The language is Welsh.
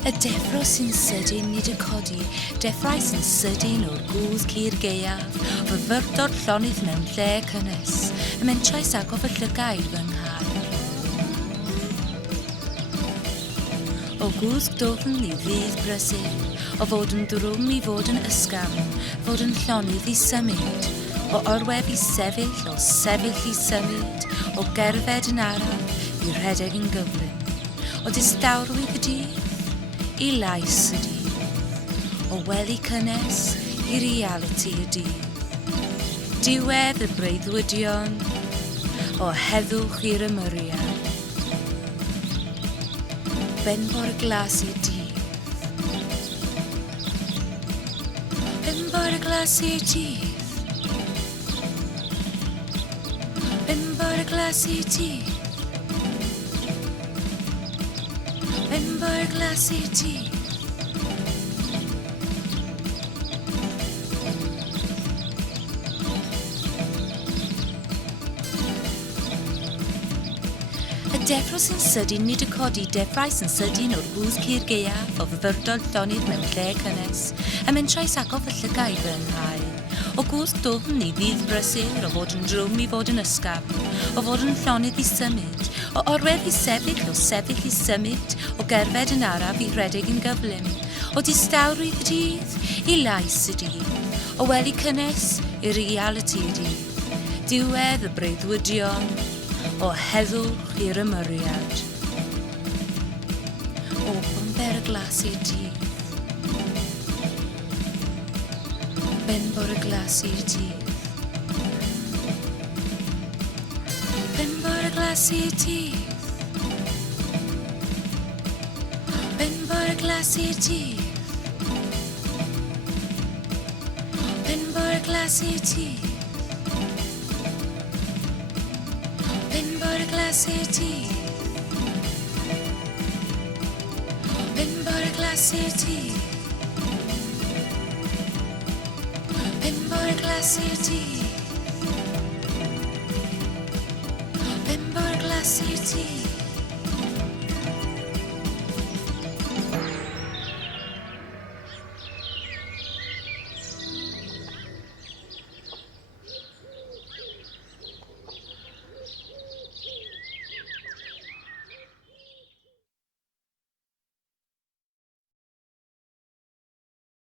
Y deffro sy'n sydyn nid y codi, deffrau sy'n sydyn o'r gwsg i'r gaeaf, fy fyrdod llonydd mewn lle cynnes, y menchais agof y llygaid fy nghar. O gwsg Dwfn i ddydd brysur, o fod yn drwm i fod yn ysgam, fod yn llonydd i symud, o orwedd i sefyll, o sefyll i symud, o gerfed yn araf i rhedeg yn gyflym, o distawrwydd y dydd i lais y dydd, o wely cynnes i reality y dydd. Diwedd y breuddwydion, o heddwch i'r ymyriad. Benfor y glas i'r dydd. Benfor y glas i'r dydd. Benfor y glas i'r dydd. Benfor y glas i'r dydd. Deffro sy'n sydyn nid y codi, deffrau sy'n sydyn o'r gwsg i'r gaeaf, o fyfyrdod llonydd mewn lle cynnes, y menchais agof y llygaid fy nghau. O gwsg Dwfn i ddydd brysur, o fod yn drwm i fod yn ysgafn, o fod yn llonydd i symud, o orwedd i sefyll, o sefyll i symud, o gerfed yn araf i rhedeg yn gyflym, o distawrwydd y dydd i lais y dydd, o wely cynnes i reality y dydd, diwedd y breuddwydion, o heddwch i'r ymyriad. O bomber y glas i'r dydd. Benfor y glas i'r dydd. Benfor y glas i'r dydd. Benfor y glas i'r dydd. Benfor y glas i'r dydd. Benfor y glas i'r dydd. Benfor y glas i'r dydd. Benfor y glas i'r dydd. Benfor y glas i'r dydd.